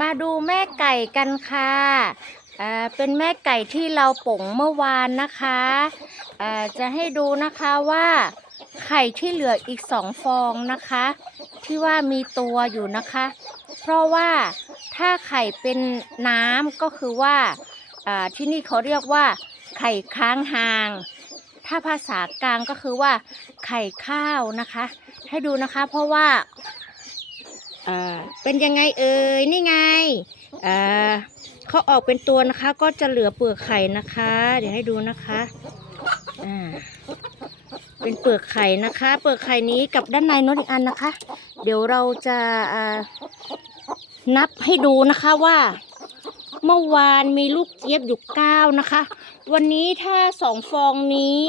มาดูแม่ไก่กันค่ะอ่าเป็นแม่ไก่ที่เราป่งเมื่อวานนะคะอ่าจะให้ดูนะคะว่าไข่ที่เหลืออีกสองฟองนะคะ ที่ว่ามีตัวอยู่นะคะ เพราะว่าถ้าไข่เป็นน้ำก็คือว่าอ่าที่นี่เขาเรียกว่า ไข่ค้างหาง ถ้าภาษากลางก็คือว่าไข่ข้าวนะคะ ให้ดูนะคะเพราะว่า เป็นยังไงเอ่ยนี่ไงอ่าเขาออกเป็นตัวนะคะ ก็จะเหลือเปลือกไข่นะคะ เดี๋ยวให้ดูนะคะอ่าเป็นเปลือกไข่นะคะ เปลือกไข่นี้กับด้านในน้ตอีกอันนะคะ เดี๋ยวเราจะนับให้ดูนะคะว่า เมื่อวานมีลูกเจี๊ยบอยู่เก้านะคะ วันนี้ถ้าสองฟองนี้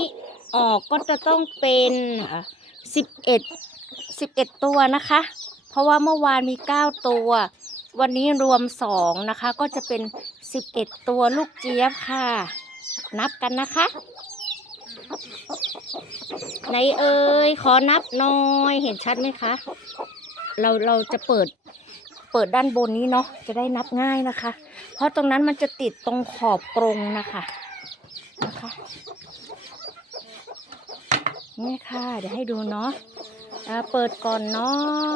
ออกก็จะต้องเป็นสิบเอ็ดสิบเอ็ดตัวนะคะ ราะว่าเมื่อวานมี 9 ตัว วันนี้รวม 2 นะคะ ก็จะเป็น 11 ตัวลูกเจี๊ยบค่ะ นับกันนะคะไหนเอ่ยขอนับหน่อยเห็นชัดไหมคะ เราเราจะเปิดเปิดด้านบนนี้เนาะจะได้นับง่ายนะคะ เพราะตรงนั้นมันจะติดตรงขอบกรงนะคะนะคะนี่ค่ะ เดี๋ยวให้ดูเนาะเปิดก่อนเนาะ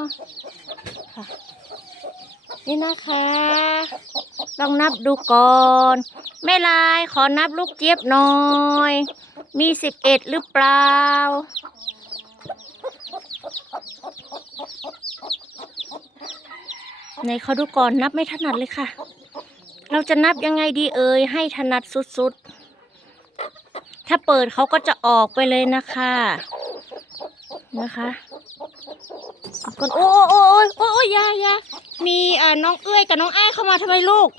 นี่นะคะลองนับดูก่อนแม่ลายขอนับลูกเจี๊ยบหน่อย มีสิบเอ็ดหรือเปล่าไหนเขาดูก่อนนับไม่ถนัดเลยค่ะ เราจะนับยังไงดีเอ่ยให้ถนัดสุดๆ ถ้าเปิดเขาก็จะออกไปเลยนะคะ นะคะก่อนโอ้โอ้โอ้ยโอ้ยโอ้ยอยาอยา มีน้องเอ้ยกับน้องอ้ายเข้ามาทำไมลูก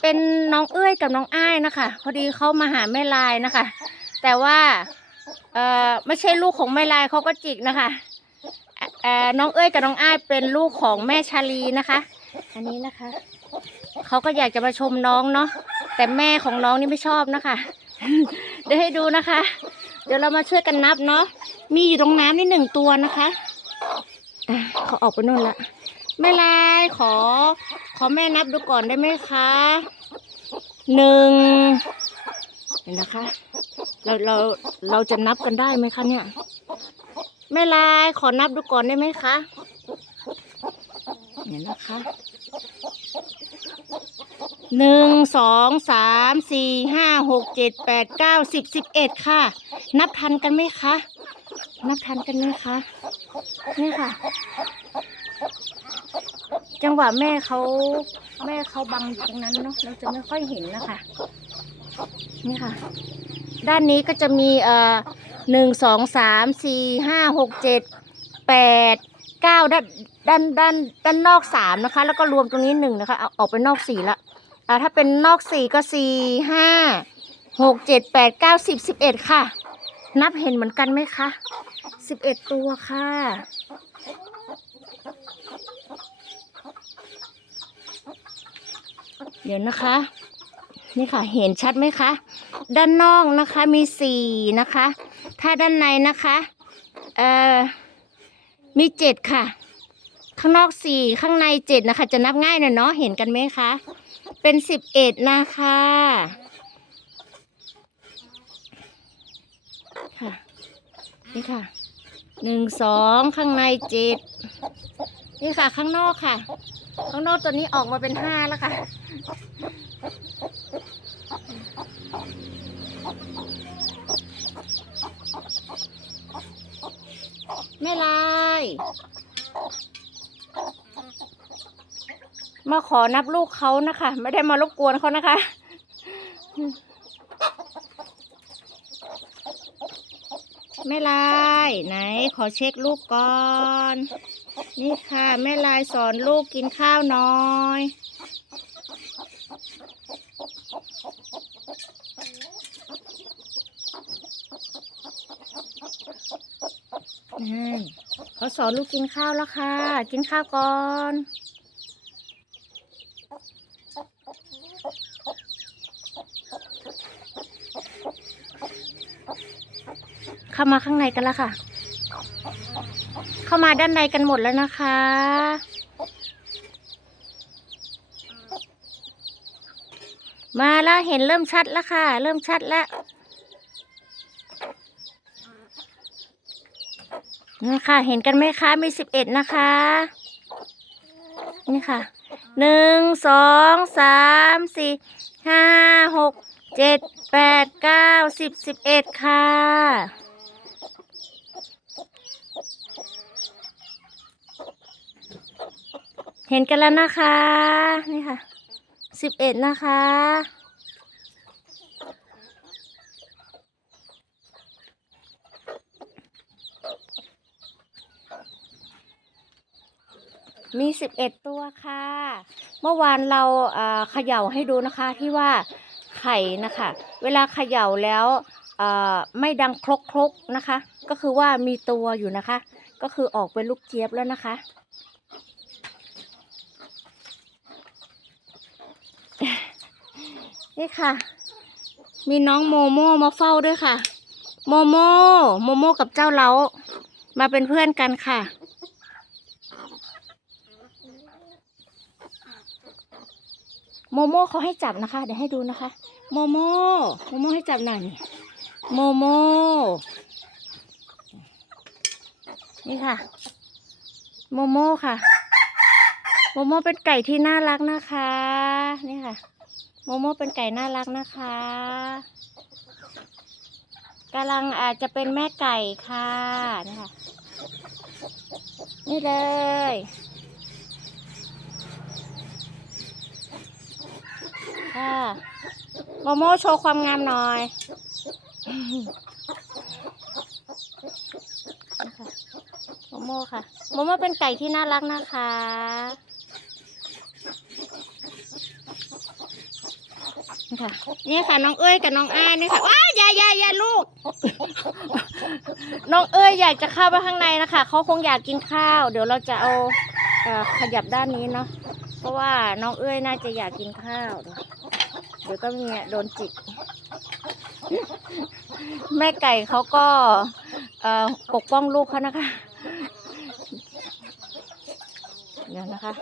เป็นน้องเอ้ยกับน้องอ้ายนะคะ พอดีเขามาหาแม่ลายนะคะ แต่ว่าเอ่อไม่ใช่ลูกของแม่ลายเขาก็จิกนะคะเอ่อน้องเอ้ยกับน้องอ้ายเป็นลูกของแม่ชาลีนะคะ อันนี้นะคะเขาก็อยากจะมาชมน้องเนาะแต่แม่ของน้องนี่ไม่ชอบนะคะ เดี๋ยวให้ดูนะคะ เดี๋ยวเรามาช่วยกันนับเนาะมีอยู่ตรงน้ำนี่หนึ่งตัวนะคะ เขาออกไปนู่นละแม่ลายขอ ขอแม่นับดูก่อนได้ไหมคะหนึ่งเห็นนะคะ เราเราเราจะนับกันได้ไหมคะเนี่ยแม่ลายขอนับดูก่อนได้ไหมคะเห็นนะคะหนึ่งสองสามสี่ห้าหกเจ็ดแปดเก้าสิบสิบเอ็ดค่ะ นับทันกันไหมคะ นับทันกันไหมคะ นี่ค่ะ จังหวะแม่เขาแม่เขาบังอยู่ตรงนั้นเนาะเราจะไม่ค่อยเห็นนะคะ นี่ค่ะ ด้านนี้ก็จะมีเอ่อหนึ่งสองสามสี่ห้าหกเจ็ดแปดเก้าด้านด้านด้านด้านนอกสามนะคะ แล้วก็รวมตรงนี้หนึ่งนะคะเอาออกไปนอกสี่ละอ่าถ้าเป็นนอกสี่ก็สี่ห้าหกเจ็ดแปดเก้าสิบสิบเอ็ดค่ะ นับเห็นเหมือนกันไหมคะสิบเอ็ดตัวค่ะ เดี๋ยวนะคะ นี่ค่ะเห็นชัดไหมคะ ด้านนอกนะคะมีสี่นะคะ ถ้าด้านในนะคะเอ่อมีเจ็ดค่ะ ข้างนอกสี่ข้างในเจ็ดนะคะ จะนับง่ายหน่อยเนาะเห็นกันไหมคะ เป็นสิบเอ็ดนะคะค่ะ นี่ค่ะหนึ่งสองข้างในเจ็ดนี่ค่ะ ข้างนอกค่ะ ข้างนอกตัวนี้ออกมาเป็นห้าแล้วค่ะไม่ลายมาขอนับลูกเขานะคะ ไม่ได้มารบกวนเขานะคะ แม่ลายไหน ขอเช็คลูกก่อน นี่ค่ะ แม่ลายสอนลูกกินข้าวน้อยนั่นเขาสอนลูกกินข้าวแล้วค่ะ กินข้าวก่อน เข้ามาข้างในกันแล้วค่ะ เข้ามาด้านในกันหมดแล้วนะคะ มาแล้วเห็นเริ่มชัดแล้วค่ะ เริ่มชัดแล้วนี่ค่ะ เห็นกันไหมคะมีสิบเอ็ดนะคะ นี่ค่ะหนึ่งสองสามสี่ห้าหกเจ็ดแปดเก้าสิบสิบเอ็ดค่ะ เห็นกันแล้วนะคะ นี่ค่ะสิบเอ็ดนะคะ มีสิบเอ็ดตัวค่ะ เมื่อวานเราเขย่าให้ดูนะคะที่ว่าไข่นะคะ เวลาเขย่าแล้วไม่ดังครกครกๆนะคะ ก็คือว่ามีตัวอยู่นะคะ ก็คือออกเป็นลูกเจี๊ยบแล้วนะคะ นี่ค่ะ มีน้องโมโม่มาเฝ้าด้วยค่ะ โมโม่โมโม่กับเจ้าเล้ามาเป็นเพื่อนกันค่ะ โมโม่เขาให้จับนะคะ เดี๋ยวให้ดูนะคะ โมโม่โมโม่ให้จับหน่อยโมโม่นี่ค่ะ โมโม่ค่ะ โมโมเป็นไก่ที่น่ารักนะคะ นี่ค่ะ โมโมเป็นไก่น่ารักนะคะกำลังอาจจะเป็นแม่ไก่ค่ะนี่ค่ะ นี่เลยค่ะโมโมโชว์ความงามหน่อยโมโมค่ะ โมโมเป็นไก่ที่น่ารักนะคะ นี่ค่ะนี่ค่ะ น้องเอ้ยกับน้องอ้ายนี่ค่ะว้ายอยาอยายาลูก น้องเอ้ยอยากจะเข้าไปข้างในนะคะเขาคงอยากกินข้าว เดี๋ยวเราจะเอาขยับด้านนี้เนาะเพราะว่าน้องเอ้ยน่าจะอยากกินข้าว เดี๋ยวก็มีโดนจิกแม่ไก่เขาก็ปกป้องลูกเขานะคะเดี๋ยวนะคะ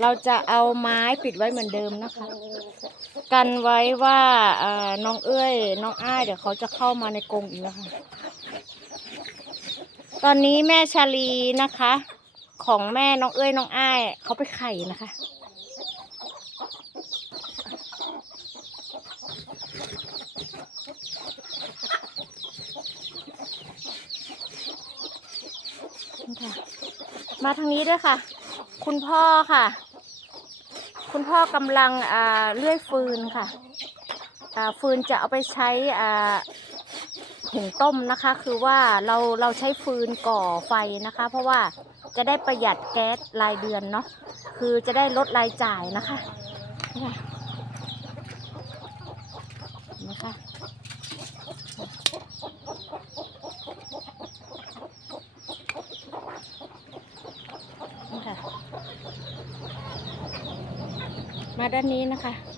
เราจะเอาไม้ปิดไว้เหมือนเดิมนะคะ กันไว้ว่าน้องเอ้ย น้องอ้ายเดี๋ยวเขาจะเข้ามาในกรงอีกนะคะ ตอนนี้แม่ชาลีนะคะ ของแม่น้องเอ้ยน้องอ้ายเขาไปไข่นะคะ มาทางนี้ด้วยค่ะ คุณพ่อค่ะ คุณพ่อกำลังเลื่อยฟืนค่ะฟืนจะเอาไปใช้หุงต้มนะคะ คือว่าเราเราใช้ฟืนก่อไฟนะคะ เพราะว่าจะได้ประหยัดแก๊สรายเดือนเนาะคือจะได้ลดรายจ่ายนะคะนี่ค่ะนี่ค่ะนี่ค่ะ มาด้านนี้นะคะ